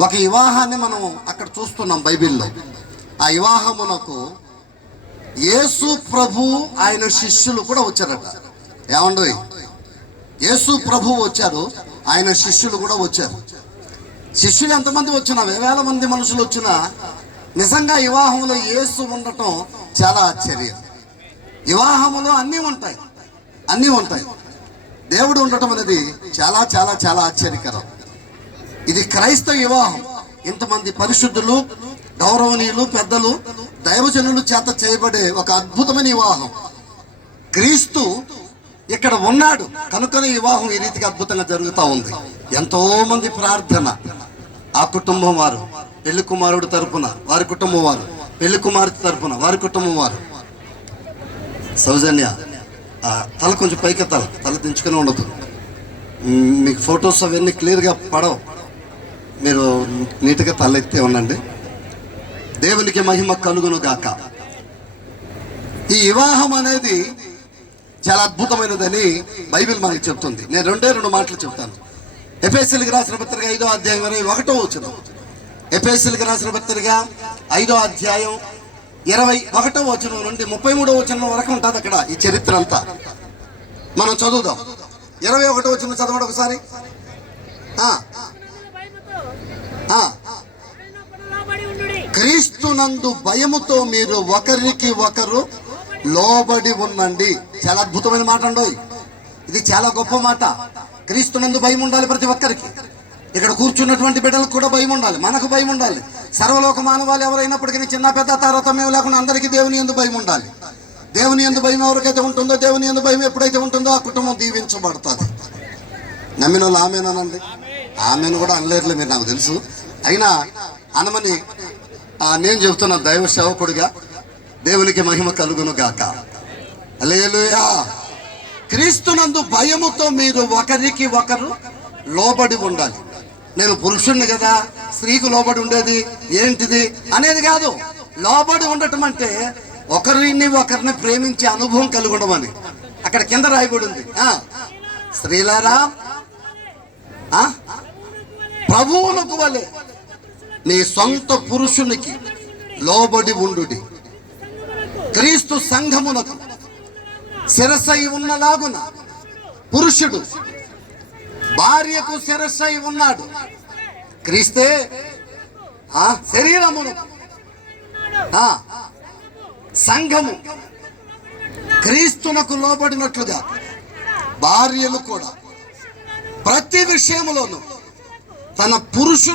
ఒక వివాహాన్ని మనం అక్కడ చూస్తున్నాం బైబిల్లో. ఆ వివాహమునకు యేసు ప్రభు ఆయన శిష్యులు కూడా వచ్చారట. ఏమండోయ్? యేసు ప్రభు వచ్చారు ఆయన శిష్యులు కూడా వచ్చారు. శిష్యులు ఎంతమంది వచ్చినా వేల మంది మనుషులు వచ్చినా నిజంగా వివాహంలో యేసు ఉండటం చాలా ఆశ్చర్యం. వివాహములో అన్నీ ఉంటాయి. అన్నీ ఉంటాయి. దేవుడు ఉండటం అనేది చాలా చాలా చాలా ఆశ్చర్యకరం. ఇది క్రైస్తవ వివాహం. ఇంతమంది పరిశుద్ధులు గౌరవనీయులు పెద్దలు దైవజనులు చేత చేయబడే ఒక అద్భుతమైన వివాహం. క్రీస్తు ఇక్కడ ఉన్నాడు. కనుకనే వివాహం ఈ రీతిగా అద్భుతంగా జరుగుతూ ఉంది. ఎంతో మంది ప్రార్థన. ఆ కుటుంబం వారు. పెళ్ళి కుమారుడు తరపున వారి కుటుంబం వారు. పెళ్ళి కుమార్తె తరపున వారి కుటుంబం వారు. సౌజన్య తల కొంచెం పైకి తల తల దించుకొని ఉండదు. మీకు ఫొటోస్ అవన్నీ క్లియర్గా పడవు. మీరు నీట్గా తలెత్తే ఉండండి. దేవునికి మహిమ కలుగును గాక. ఈ వివాహం అనేది చాలా అద్భుతమైనదని బైబిల్ మనకి చెప్తుంది. నేను రెండే రెండు మాటలు చెప్తాను. ఎఫ్ఎస్ఎల్కి రాసిన పత్రిక ఐదో అధ్యాయం ఇరవై ఒకటో వచ్చిన ఎఫ్ఎస్ఎల్కి రాసిన పత్రిక ఐదో అధ్యాయం ఇరవై ఒకటో వచనం నుండి ముప్పై మూడో వచనం వరకు ఉంటుంది అక్కడ ఈ చరిత్ర అంతా. మనం చదువుదాం. ఇరవై ఒకటో వచనం చదవడం ఒకసారి ఆ, ఆ. క్రీస్తునందు భయముతో మీరు ఒకరికి ఒకరు లోబడి ఉండండి. చాలా అద్భుతమైన మాట అండోయ్. ఇది చాలా గొప్ప మాట. క్రీస్తునందు భయం ఉండాలి ప్రతి ఒక్కరికి. ఇక్కడ కూర్చున్నటువంటి బిడ్డలకు కూడా భయం ఉండాలి. మనకు భయం ఉండాలి. సర్వలోక మానవాళి ఎవరైనప్పటికీ చిన్న పెద్ద తారతమ్యం లేకుండా అందరికీ దేవుని ఎందు భయం ఉండాలి. దేవుని ఎందు భయం ఎవరికైతే ఉంటుందో దేవుని ఎందు భయం ఎప్పుడైతే ఉంటుందో ఆ కుటుంబం దీవించబడుతుంది. నమ్మిన వాళ్ళు ఆమెనానండి ఆమెను కూడా అనలేరులే మీరు నాకు తెలుసు. అయినా అనమని నేను చెబుతున్న దైవ సేవకుడిగా దేవునికి మహిమ కలుగును గాక. లేలుయా క్రీస్తునందు భయముతో మీరు ఒకరికి ఒకరు లోబడి ఉండాలి. నేను పురుషుణ్ణి కదా స్త్రీకి లోబడి ఉండేది ఏంటిది అనేది కాదు. లోబడి ఉండటం అంటే ఒకరిని ఒకరిని ప్రేమించే అనుభవం కలిగి అని. అక్కడ కింద రాయబడి ఉంది ఆ, స్త్రీలారా ప్రభువులకు వలే నీ సొంత పురుషునికి లోబడి ఉండు క్రీస్తు సంఘమునకు శిరసై ఉన్నలాగున పురుషుడు భార్యకు శిరసై ఉన్నాడు. క్రీస్తే ఆ శరీరమును ఆ సంఘము క్రీస్తునకు లోబడినట్లుగా భార్యలు కూడా ప్రతి విషయములోనూ తన పురుషు